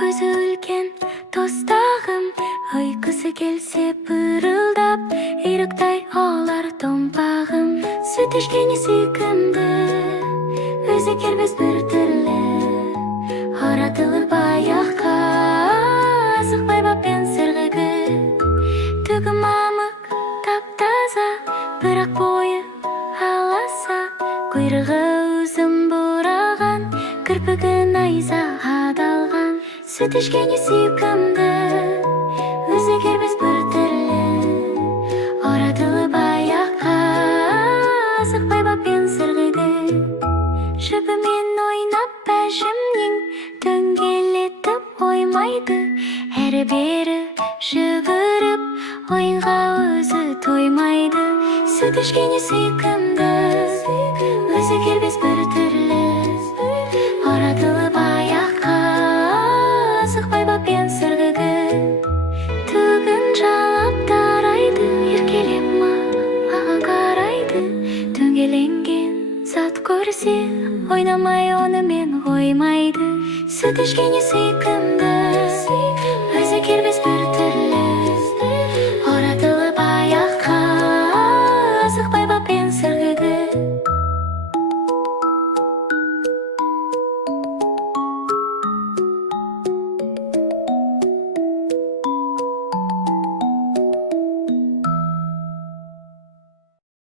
көзі үлкен тостағым, ұйқысы келсе пырылдап, үйректай алар томпағым. Сүт ішкені сүйкімді, өзі кербес бір түрлі, аратылып аяққа, асықпай баппен сырғығы. Түгі мамық тап-таза, бірақ бойы аласа, құйрығы ұзын бұраған, кірпігі найза адалған. Сүт ішкені сүйкімді, өзі кербес бір түрлі, аратылып аяққа, асықпай баппен сырғыды. Жібімен ойнап әжімнен дөңгелетіп оймайды, әрі-бері жүгіріп, ойынға өзі тоймайды. Сүт ішкені сүйкімді, өзі кербес бір түрлі, аратылып аяққа, асықпай баппен сырғыды. Түгін жалап тарайды, еркелеп маған қарайды. Дөңгеленген зат көрсе, ойнамай онымен оймайды. Сүт ішкені сүйкімді, өзі кербес